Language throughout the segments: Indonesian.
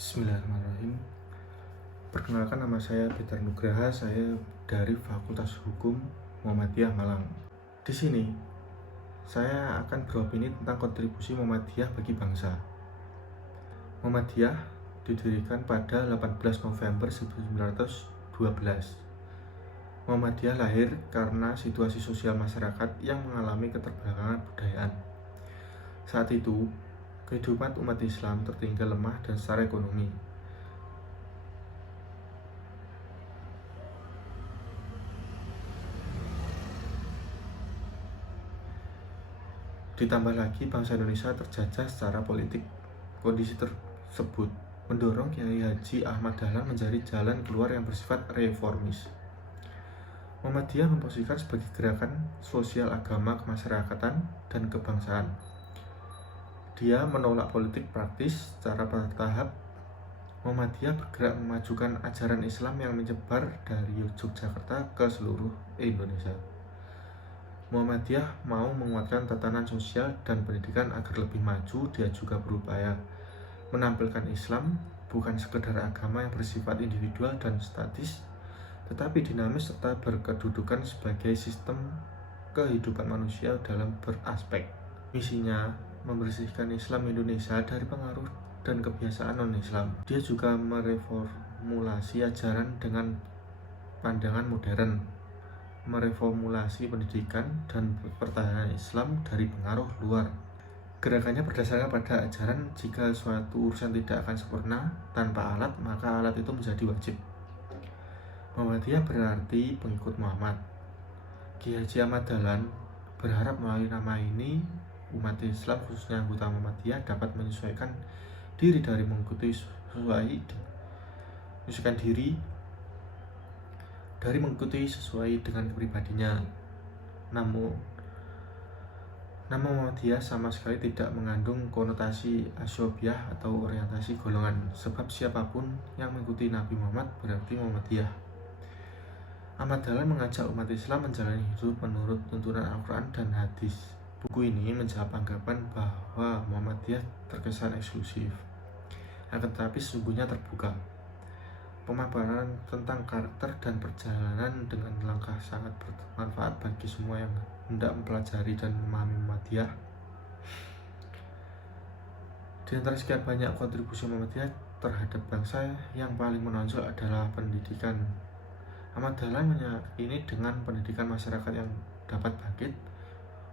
Bismillahirrahmanirrahim. Perkenalkan, nama saya Peter Nugraha. Saya dari Fakultas Hukum Muhammadiyah Malang. Di sini saya akan beropini tentang kontribusi Muhammadiyah bagi bangsa. Muhammadiyah didirikan pada 18 November 1912. Muhammadiyah lahir karena situasi sosial masyarakat yang mengalami keterbelakangan budayaan. Saat itu, kehidupan umat Islam tertinggal lemah dan secara ekonomi. Ditambah lagi bangsa Indonesia terjajah secara politik. Kondisi tersebut mendorong Kiai Haji Ahmad Dahlan mencari jalan keluar yang bersifat reformis. Muhammadiyah memposisikan sebagai gerakan sosial agama kemasyarakatan dan kebangsaan. Dia menolak politik praktis secara bertahap. Muhammadiyah bergerak memajukan ajaran Islam yang menyebar dari Yogyakarta ke seluruh Indonesia. Muhammadiyah mau menguatkan tatanan sosial dan pendidikan agar lebih maju. Dia juga berupaya menampilkan Islam bukan sekedar agama yang bersifat individual dan statis, tetapi dinamis serta berkedudukan sebagai sistem kehidupan manusia dalam beraspek. Misinya membersihkan Islam Indonesia dari pengaruh dan kebiasaan non-Islam. Dia juga mereformulasi ajaran dengan pandangan modern, mereformulasi pendidikan dan pertahanan Islam dari pengaruh luar. Gerakannya berdasarkan pada ajaran jika suatu urusan tidak akan sempurna tanpa alat, maka alat itu menjadi wajib. Muhammadiyah berarti pengikut Muhammad. Kiai Haji Ahmad Dahlan berharap melalui nama ini umat Islam khususnya anggota Muhammadiyah dapat menyesuaikan diri mengikuti sesuai dengan kepribadinya. Namun nama Muhammadiyah sama sekali tidak mengandung konotasi asyobiah atau orientasi golongan, sebab siapapun yang mengikuti Nabi Muhammad berarti Muhammadiyah. Ahmad Dahlan mengajak umat Islam menjalani hidup menurut tuntunan Al-Quran dan hadis. Buku ini menjawab anggapan bahwa Muhammadiyah terkesan eksklusif, akan tetapi sesungguhnya terbuka. Pemaparan tentang karakter dan perjalanan dengan langkah sangat bermanfaat bagi semua yang hendak mempelajari dan memahami Muhammadiyah. Di antara sekian banyak kontribusi Muhammadiyah terhadap bangsa, yang paling menonjol adalah pendidikan. Ahmad Dahlan meyakini dengan pendidikan masyarakat yang dapat bangkit.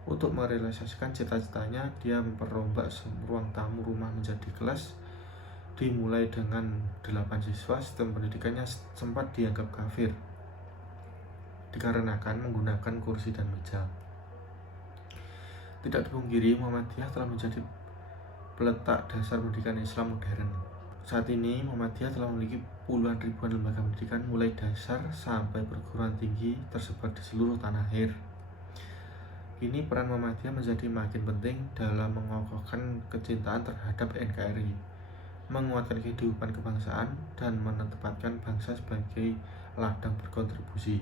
Untuk merealisasikan cita-citanya, dia memperrombak ruang tamu rumah menjadi kelas. Dimulai dengan 8 siswa, sistem pendidikannya sempat dianggap kafir dikarenakan menggunakan kursi dan meja. Tidak dipungkiri, Muhammadiyah telah menjadi peletak dasar pendidikan Islam modern. Saat ini Muhammadiyah telah memiliki puluhan ribuan lembaga pendidikan mulai dasar sampai perguruan tinggi tersebar di seluruh tanah air. Kini peran Muhammadiyah menjadi makin penting dalam mengokohkan kecintaan terhadap NKRI, menguatkan kehidupan kebangsaan, dan menempatkan bangsa sebagai ladang berkontribusi.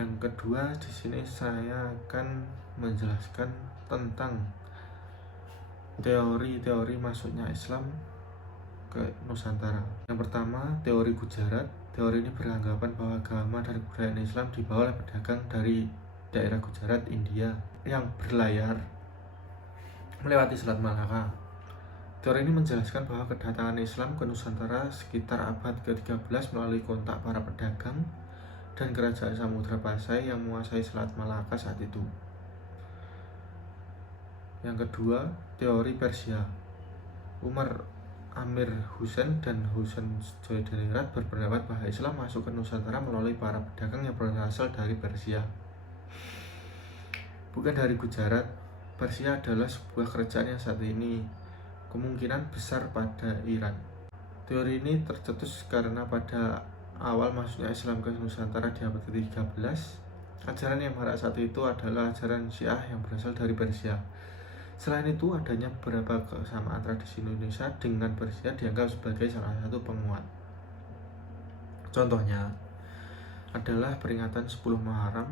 Yang kedua, di sini saya akan menjelaskan tentang teori-teori masuknya Islam ke Nusantara. Yang pertama, teori Gujarat. Teori ini beranggapan bahwa agama dan kebudayaan Islam dibawa oleh pedagang dari daerah Gujarat, India, yang berlayar melewati Selat Malaka. Teori ini menjelaskan bahwa kedatangan Islam ke Nusantara sekitar abad ke-13 melalui kontak para pedagang dan kerajaan Samudra Pasai yang menguasai Selat Malaka saat itu. Yang kedua, teori Persia. Umar Amir Husain dan Husain Joydeningrat berpendapat bahwa Islam masuk ke Nusantara melalui para pedagang yang berasal dari Persia, bukan dari Gujarat. Persia adalah sebuah kerajaan yang saat ini kemungkinan besar pada Iran. Teori ini tercetus karena pada awal masuknya Islam ke Nusantara di abad ke-13, ajaran yang marak saat itu adalah ajaran Syiah yang berasal dari Persia. Selain itu, adanya beberapa kesamaan tradisi Indonesia dengan Persia dianggap sebagai salah satu penguat. Contohnya adalah peringatan 10 Muharram.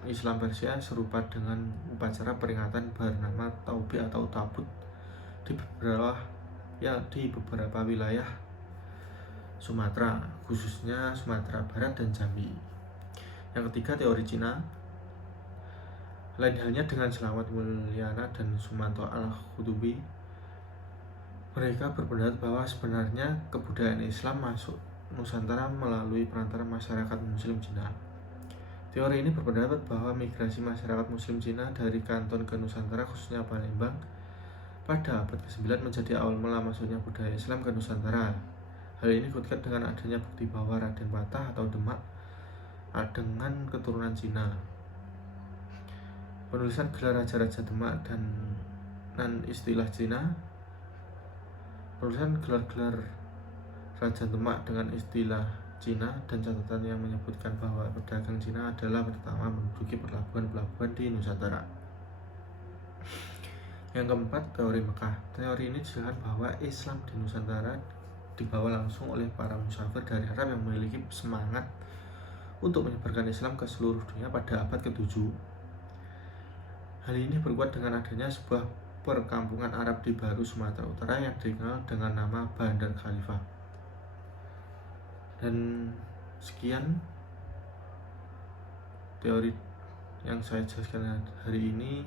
Islam Persia serupa dengan upacara peringatan bernama Taubih atau Tabut di beberapa ya di beberapa wilayah Sumatera, khususnya Sumatera Barat dan Jambi. Yang ketiga, teori Cina. Lain halnya dengan Slamet Mulyana dan Sumanto Al-Khutubi, mereka berpendapat bahwa sebenarnya kebudayaan Islam masuk Nusantara melalui perantara masyarakat Muslim Cina. Teori ini berpendapat bahwa migrasi masyarakat Muslim Cina dari Kanton ke Nusantara, khususnya Palembang, pada abad ke-9 menjadi awal mula masuknya budaya Islam ke Nusantara. Hal ini dikuatkan dengan adanya bukti bahwa Raden Patah atau Demak dengan keturunan Cina. Penulisan gelar raja-raja Demak dan istilah Cina. Penulisan gelar-gelar Raja Demak dengan istilah Cina dan catatan yang menyebutkan bahwa pedagang Cina adalah pertama menduduki pelabuhan-pelabuhan di Nusantara. Yang keempat, teori Mekah. Teori ini dijelaskan bahwa Islam di Nusantara dibawa langsung oleh para musafir dari Arab yang memiliki semangat untuk menyebarkan Islam ke seluruh dunia pada abad ke-7. Hal ini berkuat dengan adanya sebuah perkampungan Arab di Baru, Sumatera Utara yang dikenal dengan nama Bandar Khalifah. Dan sekian teori yang saya jelaskan hari ini.